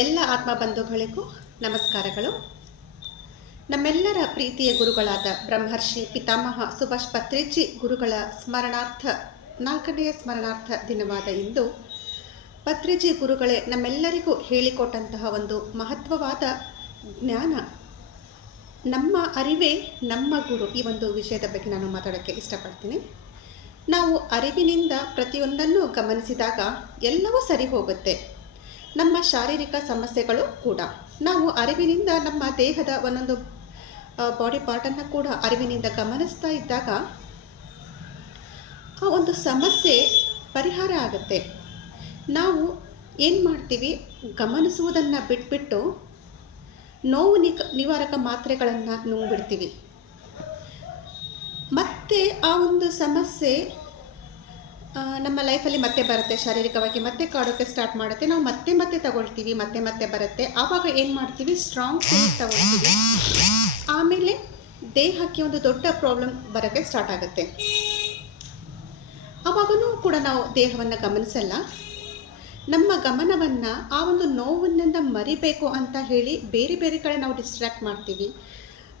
ಎಲ್ಲ ಆತ್ಮ ಬಂಧುಗಳಿಗೂ ನಮಸ್ಕಾರಗಳು. ನಮ್ಮೆಲ್ಲರ ಪ್ರೀತಿಯ ಗುರುಗಳಾದ ಬ್ರಹ್ಮರ್ಷಿ ಪಿತಾಮಹ ಸುಭಾಷ್ ಪತ್ರಿಜಿ ಗುರುಗಳ ಸ್ಮರಣಾರ್ಥ 4ನೇ ಸ್ಮರಣಾರ್ಥ ದಿನವಾದ ಇಂದು ಪತ್ರಿಜಿ ಗುರುಗಳೇ ನಮ್ಮೆಲ್ಲರಿಗೂ ಹೇಳಿಕೊಟ್ಟಂತಹ ಒಂದು ಮಹತ್ವವಾದ ಜ್ಞಾನ, ನಮ್ಮ ಅರಿವೇ ನಮ್ಮ ಗುರು. ಈ ಒಂದು ವಿಷಯದ ಬಗ್ಗೆ ನಾನು ಮಾತಾಡೋಕ್ಕೆ ಇಷ್ಟಪಡ್ತೀನಿ. ನಾವು ಅರಿವಿನಿಂದ ಪ್ರತಿಯೊಂದನ್ನು ಗಮನಿಸಿದಾಗ ಎಲ್ಲವೂ ಸರಿ ಹೋಗುತ್ತೆ. ನಮ್ಮ ಶಾರೀರಿಕ ಸಮಸ್ಯೆಗಳು ಕೂಡ ನಾವು ಅರಿವಿನಿಂದ ನಮ್ಮ ದೇಹದ ಒಂದೊಂದು ಬಾಡಿ ಪಾರ್ಟನ್ನು ಕೂಡ ಅರಿವಿನಿಂದ ಗಮನಿಸ್ತಾ ಇದ್ದಾಗ ಆ ಒಂದು ಸಮಸ್ಯೆ ಪರಿಹಾರ ಆಗುತ್ತೆ. ನಾವು ಏನು ಮಾಡ್ತೀವಿ, ಗಮನಿಸುವುದನ್ನು ಬಿಟ್ಬಿಟ್ಟು ನೋವು ನಿವಾರಕ ಮಾತ್ರೆಗಳನ್ನು ನುಂಗ್ಬಿಡ್ತೀವಿ. ಮತ್ತೆ ಆ ಒಂದು ಸಮಸ್ಯೆ ನಮ್ಮ ಲೈಫಲ್ಲಿ ಮತ್ತೆ ಬರುತ್ತೆ, ಶಾರೀರಿಕವಾಗಿ ಮತ್ತೆ ಕಾಡೋಕ್ಕೆ ಸ್ಟಾರ್ಟ್ ಮಾಡುತ್ತೆ. ನಾವು ಮತ್ತೆ ತಗೊಳ್ತೀವಿ, ಮತ್ತೆ ಬರುತ್ತೆ. ಆವಾಗ ಏನು ಮಾಡ್ತೀವಿ, ಸ್ಟ್ರಾಂಗ್ ಫುಡ್ ತಗೊಳ್ತೀವಿ. ಆಮೇಲೆ ದೇಹಕ್ಕೆ ಒಂದು ದೊಡ್ಡ ಪ್ರಾಬ್ಲಮ್ ಬರೋಕ್ಕೆ ಸ್ಟಾರ್ಟ್ ಆಗುತ್ತೆ. ಆವಾಗೂ ಕೂಡ ನಾವು ದೇಹವನ್ನು ಗಮನಿಸಲ್ಲ. ನಮ್ಮ ಗಮನವನ್ನು ಆ ಒಂದು ನೋವನ್ನಿಂದ ಮರಿಬೇಕು ಅಂತ ಹೇಳಿ ಬೇರೆ ಕಡೆ ನಾವು ಡಿಸ್ಟ್ರ್ಯಾಕ್ಟ್ ಮಾಡ್ತೀವಿ.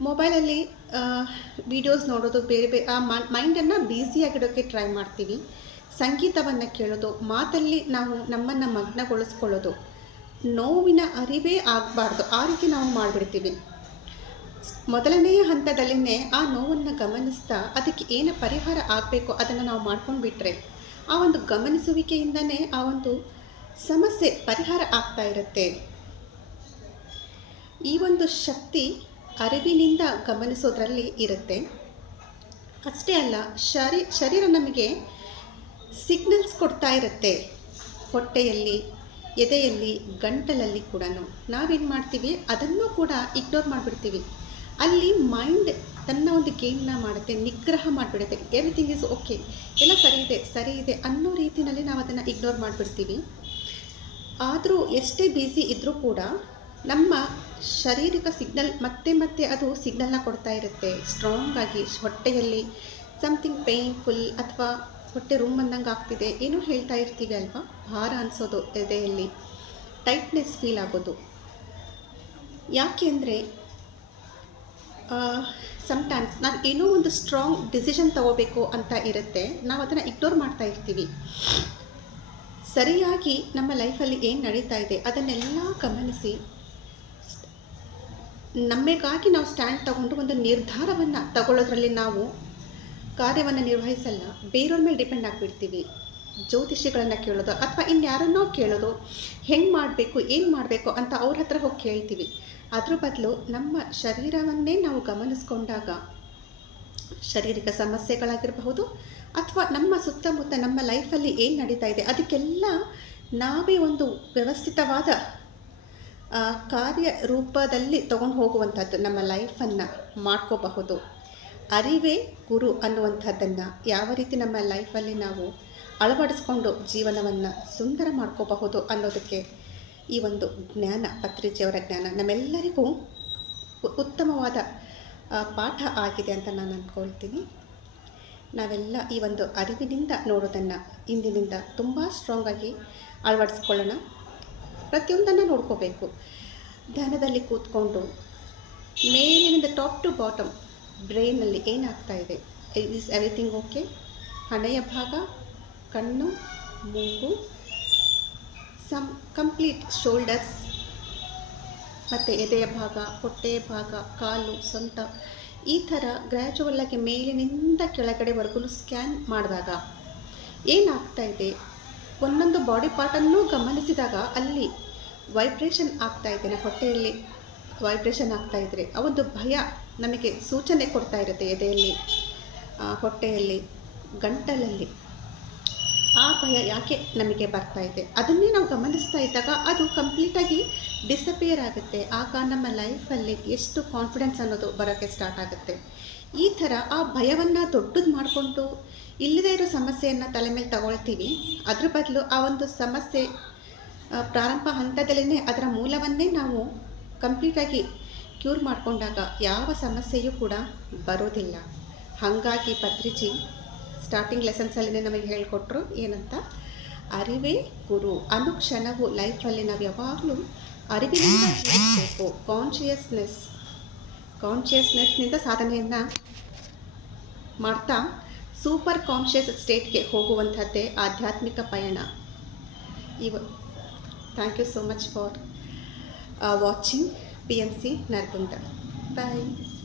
ಮೊಬೈಲಲ್ಲಿ ವಿಡಿಯೋಸ್ ನೋಡೋದು, ಬೇರೆ ಆ ಮೈಂಡನ್ನು ಬ್ಯುಸಿಯಾಗಿಡೋಕ್ಕೆ ಟ್ರೈ ಮಾಡ್ತೀವಿ. ಸಂಗೀತವನ್ನು ಕೇಳೋದು, ಮಾತಲ್ಲಿ ನಾವು ನಮ್ಮನ್ನು ಮಗ್ನಗೊಳಿಸ್ಕೊಳ್ಳೋದು, ನೋವಿನ ಅರಿವೇ ಆಗಬಾರ್ದು ಆ ರೀತಿ ನಾವು ಮಾಡಿಬಿಡ್ತೀವಿ. ಮೊದಲನೆಯ ಹಂತದಲ್ಲಿನೇ ಆ ನೋವನ್ನು ಗಮನಿಸ್ತಾ ಅದಕ್ಕೆ ಏನು ಪರಿಹಾರ ಆಗಬೇಕು ಅದನ್ನು ನಾವು ಮಾಡ್ಕೊಂಡು ಬಿಟ್ಟರೆ ಆ ಒಂದು ಗಮನಿಸುವಿಕೆಯಿಂದನೇ ಆ ಒಂದು ಸಮಸ್ಯೆ ಪರಿಹಾರ ಆಗ್ತಾ ಇರುತ್ತೆ. ಈ ಒಂದು ಶಕ್ತಿ ಅರಿವಿನಿಂದ ಗಮನಿಸೋದ್ರಲ್ಲಿ ಇರುತ್ತೆ. ಅಷ್ಟೇ ಅಲ್ಲ, ಶರೀರ ನಮಗೆ ಸಿಗ್ನಲ್ಸ್ ಕೊಡ್ತಾ ಇರುತ್ತೆ. ಹೊಟ್ಟೆಯಲ್ಲಿ, ಎದೆಯಲ್ಲಿ, ಗಂಟಲಲ್ಲಿ ಕೂಡ ನಾವೇನು ಮಾಡ್ತೀವಿ, ಅದನ್ನು ಕೂಡ ಇಗ್ನೋರ್ ಮಾಡಿಬಿಡ್ತೀವಿ. ಅಲ್ಲಿ ಮೈಂಡ್ ತನ್ನ ಒಂದು ಗೇಮ್ನ ಮಾಡುತ್ತೆ, ನಿಗ್ರಹ ಮಾಡಿಬಿಡುತ್ತೆ. ಎವ್ರಿಥಿಂಗ್ ಈಸ್ ಓಕೆ, ಎಲ್ಲ ಸರಿ ಇದೆ ಅನ್ನೋ ರೀತಿಯಲ್ಲಿ ನಾವು ಅದನ್ನು ಇಗ್ನೋರ್ ಮಾಡಿಬಿಡ್ತೀವಿ. ಆದರೂ ಎಷ್ಟೇ ಬ್ಯುಸಿ ಇದ್ದರೂ ಕೂಡ ನಮ್ಮ ಶಾರೀರಿಕ ಸಿಗ್ನಲ್ ಮತ್ತೆ ಅದು ಸಿಗ್ನಲ್ನ ಕೊಡ್ತಾ ಇರುತ್ತೆ. ಸ್ಟ್ರಾಂಗ್ ಆಗಿ ಹೊಟ್ಟೆಯಲ್ಲಿ ಸಮಥಿಂಗ್ ಪೇನ್ಫುಲ್ ಅಥವಾ ಹೊಟ್ಟೆ ರೂಮ್ ಅಂದಂಗೆ ಆಗ್ತಿದೆ ಏನೋ ಹೇಳ್ತಾ ಇರ್ತೀವಿ ಅಲ್ವಾ. ಭಾರ ಅನಿಸೋದು, ಎದೆಯಲ್ಲಿ ಟೈಟ್ನೆಸ್ ಫೀಲ್ ಆಗೋದು. ಯಾಕೆ ಅಂದರೆ ಸಮ್ಟೈಮ್ಸ್ ನಾವು ಏನೋ ಒಂದು ಸ್ಟ್ರಾಂಗ್ ಡಿಸಿಷನ್ ತಗೋಬೇಕು ಅಂತ ಇರುತ್ತೆ, ನಾವು ಅದನ್ನು ಇಗ್ನೋರ್ ಮಾಡ್ತಾ ಇರ್ತೀವಿ. ಸರಿಯಾಗಿ ನಮ್ಮ ಲೈಫಲ್ಲಿ ಏನು ನಡೀತಾ ಇದೆ ಅದನ್ನೆಲ್ಲ ಗಮನಿಸಿ ನಮಗಾಗಿ ನಾವು ಸ್ಟ್ಯಾಂಡ್ ತಗೊಂಡು ಒಂದು ನಿರ್ಧಾರವನ್ನು ತಗೊಳ್ಳೋದ್ರಲ್ಲಿ ನಾವು ಕಾರ್ಯವನ್ನು ನಿರ್ವಹಿಸಲ್ಲ. ಬೇರೆಯವ್ರ ಮೇಲೆ ಡಿಪೆಂಡ್ ಆಗಿಬಿಡ್ತೀವಿ. ಜ್ಯೋತಿಷಿಗಳನ್ನು ಕೇಳೋದು ಅಥವಾ ಇನ್ಯಾರನ್ನೋ ಕೇಳೋದು, ಹೆಂಗೆ ಮಾಡಬೇಕು, ಏನು ಮಾಡಬೇಕು ಅಂತ ಅವ್ರ ಹತ್ರ ಹೋಗಿ ಕೇಳ್ತೀವಿ. ಅದ್ರ ಬದಲು ನಮ್ಮ ಶರೀರವನ್ನೇ ನಾವು ಗಮನಿಸ್ಕೊಂಡಾಗ ಶಾರೀರಿಕ ಸಮಸ್ಯೆಗಳಾಗಿರಬಹುದು ಅಥವಾ ನಮ್ಮ ಸುತ್ತಮುತ್ತ ನಮ್ಮ ಲೈಫಲ್ಲಿ ಏನು ನಡೀತಾ ಇದೆ ಅದಕ್ಕೆಲ್ಲ ನಾವೇ ಒಂದು ವ್ಯವಸ್ಥಿತವಾದ ಕಾರ್ಯರೂಪದಲ್ಲಿ ತಗೊಂಡು ಹೋಗುವಂಥದ್ದು ನಮ್ಮ ಲೈಫನ್ನು ಮಾಡ್ಕೋಬಹುದು. ಅರಿವೇ ಗುರು ಅನ್ನುವಂಥದ್ದನ್ನು ಯಾವ ರೀತಿ ನಮ್ಮ ಲೈಫಲ್ಲಿ ನಾವು ಅಳವಡಿಸ್ಕೊಂಡು ಜೀವನವನ್ನು ಸುಂದರ ಮಾಡ್ಕೋಬಹುದು ಅನ್ನೋದಕ್ಕೆ ಈ ಒಂದು ಜ್ಞಾನ, ಪತ್ರಿಜಿಯವರ ಜ್ಞಾನ ನಮ್ಮೆಲ್ಲರಿಗೂ ಉತ್ತಮವಾದ ಪಾಠ ಆಗಿದೆ ಅಂತ ನಾನು ಅಂದ್ಕೊಳ್ತೀನಿ. ನಾವೆಲ್ಲ ಈ ಒಂದು ಅರಿವಿನಿಂದ ನೋಡೋದನ್ನು ಇಂದಿನಿಂದ ತುಂಬ ಸ್ಟ್ರಾಂಗಾಗಿ ಅಳವಡಿಸ್ಕೊಳ್ಳೋಣ. ಪ್ರತಿಯೊಂದನ್ನು ನೋಡ್ಕೋಬೇಕು. ಧ್ಯಾನದಲ್ಲಿ ಕೂತ್ಕೊಂಡು ಮೇಲಿನಿಂದ ಟಾಪ್ ಟು ಬಾಟಮ್ ಬ್ರೈನಲ್ಲಿ ಏನಾಗ್ತಾ ಇದೆ, ಈಸ್ ಎವ್ರಿಥಿಂಗ್ ಓಕೆ. ಹಣೆಯ ಭಾಗ, ಕಣ್ಣು, ಮೂಗು, ಕಂಪ್ಲೀಟ್ ಶೋಲ್ಡರ್ಸ್, ಮತ್ತು ಎದೆಯ ಭಾಗ, ಹೊಟ್ಟೆಯ ಭಾಗ, ಕಾಲು, ಸೊಂಟ, ಈ ಥರ ಗ್ರ್ಯಾಜುವಲ್ಲಾಗಿ ಮೇಲಿನಿಂದ ಕೆಳಗಡೆವರೆಗೂ ಸ್ಕ್ಯಾನ್ ಮಾಡಿದಾಗ ಏನಾಗ್ತಾ ಇದೆ, ಒಂದೊಂದು ಬಾಡಿ ಪಾರ್ಟನ್ನು ಗಮನಿಸಿದಾಗ ಅಲ್ಲಿ ವೈಬ್ರೇಷನ್ ಆಗ್ತಾ ಇದೆ. ಹೊಟ್ಟೆಯಲ್ಲಿ ವೈಬ್ರೇಷನ್ ಆಗ್ತಾ ಇದ್ದರೆ ಆ ಒಂದು ಭಯ ನಮಗೆ ಸೂಚನೆ ಕೊಡ್ತಾ ಇರುತ್ತೆ. ಎದೆಯಲ್ಲಿ, ಹೊಟ್ಟೆಯಲ್ಲಿ, ಗಂಟಲಲ್ಲಿ ಆ ಭಯ ಯಾಕೆ ನಮಗೆ ಬರ್ತಾ ಇದೆ ಅದನ್ನೇ ನಾವು ಗಮನಿಸ್ತಾ ಇದ್ದಾಗ ಅದು ಕಂಪ್ಲೀಟಾಗಿ ಡಿಸಪಿಯರ್ ಆಗುತ್ತೆ. ಆಗ ನಮ್ಮ ಲೈಫಲ್ಲಿ ಎಷ್ಟು ಕಾನ್ಫಿಡೆನ್ಸ್ ಅನ್ನೋದು ಬರೋಕ್ಕೆ ಸ್ಟಾರ್ಟ್ ಆಗುತ್ತೆ. ಈ ಥರ ಆ ಭಯವನ್ನು ದೊಡ್ಡದು ಮಾಡಿಕೊಂಡು ಇಲ್ಲದೇ ಇರೋ ಸಮಸ್ಯೆಯನ್ನು ತಲೆ ಮೇಲೆ ತಗೊಳ್ತೀವಿ. ಅದ್ರ ಬದಲು ಆ ಒಂದು ಸಮಸ್ಯೆ ಪ್ರಾರಂಭ ಹಂತದಲ್ಲೇ ಅದರ ಮೂಲವನ್ನೇ ನಾವು ಕಂಪ್ಲೀಟಾಗಿ ಕ್ಯೂರ್ ಮಾಡಿಕೊಂಡಾಗ ಯಾವ ಸಮಸ್ಯೆಯೂ ಕೂಡ ಬರೋದಿಲ್ಲ. ಹಾಗಾಗಿ ಪತ್ರಿಜಿ ಸ್ಟಾರ್ಟಿಂಗ್ ಲೆಸನ್ಸಲ್ಲೇ ನಮಗೆ ಹೇಳಿಕೊಟ್ರು ಏನಂತ, ಅರಿವೇ ಗುರು. ಅನುಕ್ಷಣವು ಲೈಫಲ್ಲಿ ನಾವು ಯಾವಾಗಲೂ ಅರಿವಿನಿಂದ ಜೀವಿಸಬೇಕು. ಕಾನ್ಷಿಯಸ್ನೆಸ್ನಿಂದ ಸಾಧನೆಯನ್ನು ಮಾಡ್ತಾ ಸೂಪರ್ ಕಾನ್ಷಿಯಸ್ ಸ್ಟೇಟ್ಗೆ ಹೋಗುವಂಥದ್ದೇ ಆಧ್ಯಾತ್ಮಿಕ ಪಯಣ. Thank you so much for watching PMC Nargund. Bye.